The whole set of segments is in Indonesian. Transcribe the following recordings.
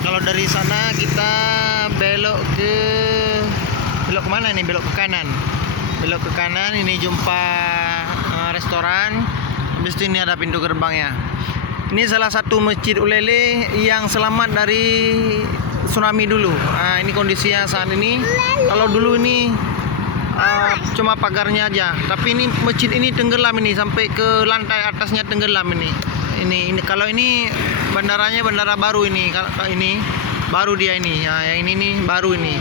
Kalau dari sana kita belok kemana nih? Belok ke kanan. Belok ke kanan, ini jumpa restoran. Habis itu ini ada pintu gerbangnya. Ini salah satu masjid Ulele yang selamat dari tsunami dulu. Nah, ini kondisinya saat ini. Kalau dulu ini cuma pagarnya aja, tapi ini masjid ini tenggelam ini sampai ke lantai atasnya tenggelam ini. Ini kalau ini bandaranya bandara baru ini. Kalau ini baru dia ini. Ya, yang ini nih baru ini.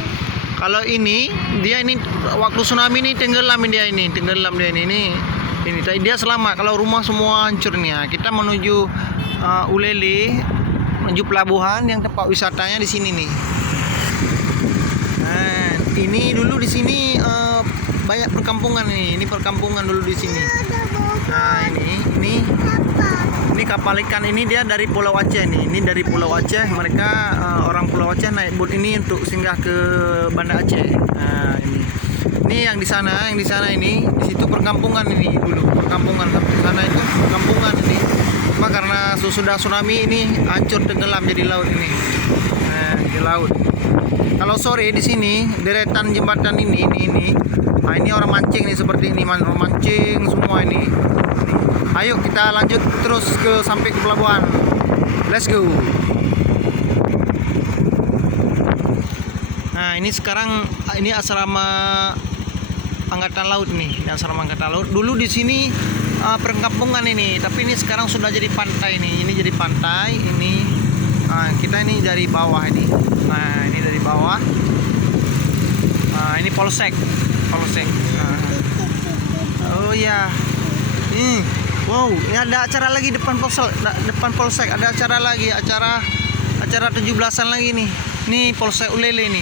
Kalau ini dia ini waktu tsunami ini tenggelam dia ini. Tenggelam dia ini. Ini dia selamat. Kalau rumah semua hancur nih. Ya. Kita menuju Ulele, menuju pelabuhan yang tempat wisatanya di sini nih. Nah, ini dulu di sini banyak perkampungan nih. Ini perkampungan dulu di sini. Nah, ini kapal ikan ini dia dari Pulau Aceh nih. Ini dari Pulau Aceh. Mereka orang Pulau Aceh naik boat ini untuk singgah ke Banda Aceh. Nah, ini yang di sana ini, di situ perkampungan ini dulu. Perkampungan di sana itu perkampungan ini. Cuma karena sudah tsunami ini hancur tenggelam jadi laut ini. Nah, di laut. Kalau sore di sini deretan jembatan ini. Nah, ini orang mancing nih seperti ini, orang mancing semua ini. Ayo kita lanjut terus sampai ke pelabuhan. Let's go. Nah, ini sekarang ini asrama Angkatan Laut nih. Ini asrama Angkatan Laut. Dulu di sini perkampungan ini, tapi ini sekarang sudah jadi pantai nih. Ini jadi pantai ini. Nah, kita ini dari bawah ini. Nah, ini dari bawah. Nah, ini Polsek. Nah. Oh ya. Wow, ini ada acara lagi depan Polsek. Ada acara lagi, acara 17-an lagi nih. Ini Polsek Ulele nih.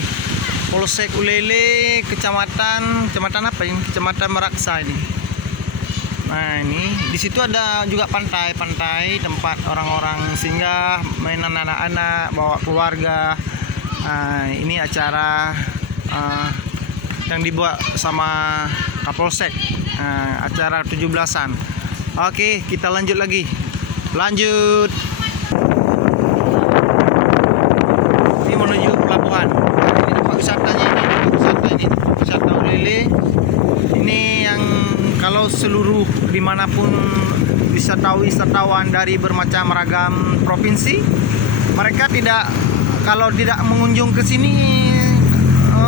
Polsek Ulele, kecamatan apa ini? Kecamatan Meraksa ini. Nah, ini di situ ada juga pantai tempat orang-orang singgah, mainan anak-anak, bawa keluarga. Nah, ini acara yang dibuat sama Kapolsek. Nah, acara 17-an. Oke, kita lanjut lagi. Lanjut. Ini menuju pelabuhan. Ini tempat wisatanya ini. Tempat wisata Ulele. Ini yang kalau seluruh dimanapun wisatawan dari bermacam ragam provinsi, mereka kalau tidak mengunjung ke sini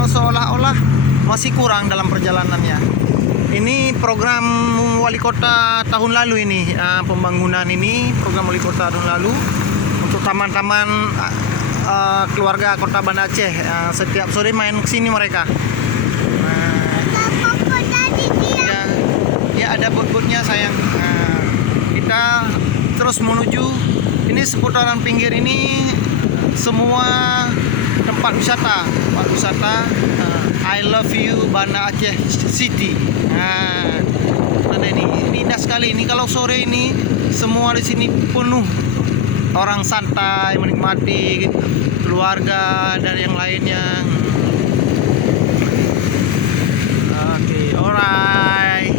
seolah-olah masih kurang dalam perjalanannya. Ini program wali kota tahun lalu ini, pembangunan ini program wali kota tahun lalu untuk taman-taman keluarga Kota Banda Aceh. Setiap sore main ke sini mereka. Ya ada bot-botnya sayang. Kita terus menuju ini seputaran pinggir ini semua tempat wisata. I love you Banda Aceh City. Nah, ada ini indah sekali. Ini kalau sore ini semua di sini penuh orang santai menikmati keluarga dan yang lainnya. Oke, alright.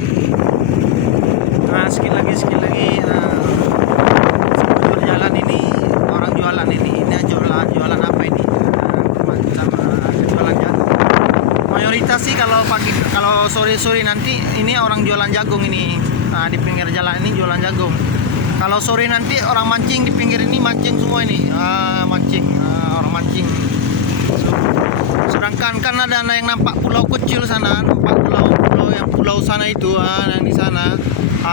Nah, sekali lagi. Sebelum jalan ini orang jualan ini jualan apa ini? Macam jualan jagung. Mayoritas sih kalau sore-sore nanti ini orang jualan jagung ini. Nah, di pinggir jalan ini jualan jagung. Kalau sore nanti orang mancing di pinggir ini mancing semua ini. Orang mancing. Sedangkan kan ada yang nampak pulau kecil sana, pulau sana itu, yang di sana.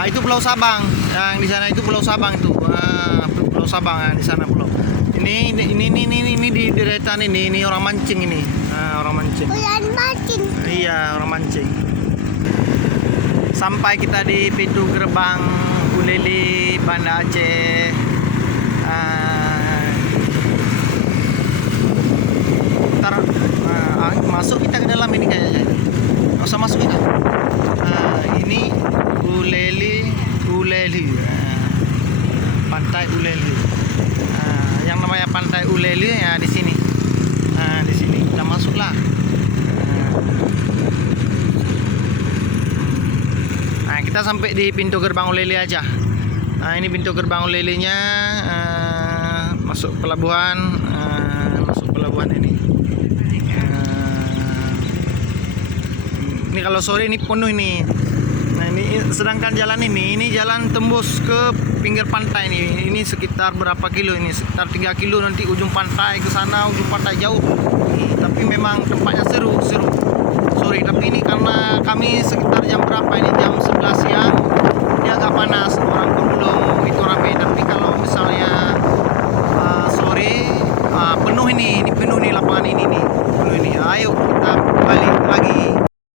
Itu Pulau Sabang. Yang di sana itu Pulau Sabang itu. Pulau Sabang di sana pulau. Ini di deretan ini orang mancing ini. Orang mancing. Iya, orang mancing. Sampai kita di pintu gerbang Ulele Banda Aceh. Ntar masuk kita ke dalam ini kayaknya. Nggak usah masuk kita. Ini Ulele. Pantai Ulele. Yang namanya Pantai Ulele ya di sini. Di sini kita masuklah. Nah, kita sampai di pintu gerbang Ulele aja. Nah, ini pintu gerbang Ulelenya. masuk pelabuhan, ini. Ini kalau sore ini penuh ini. Nah ini sedangkan jalan ini jalan tembus ke pinggir pantai ini. Ini sekitar berapa kilo ini? Sekitar 3 kilo nanti ujung pantai ke sana, ujung pantai jauh. Tapi memang tempatnya seru sore. Tapi ini karena kami sekitar jam berapa ini? Jam 11 siang. Dia agak panas.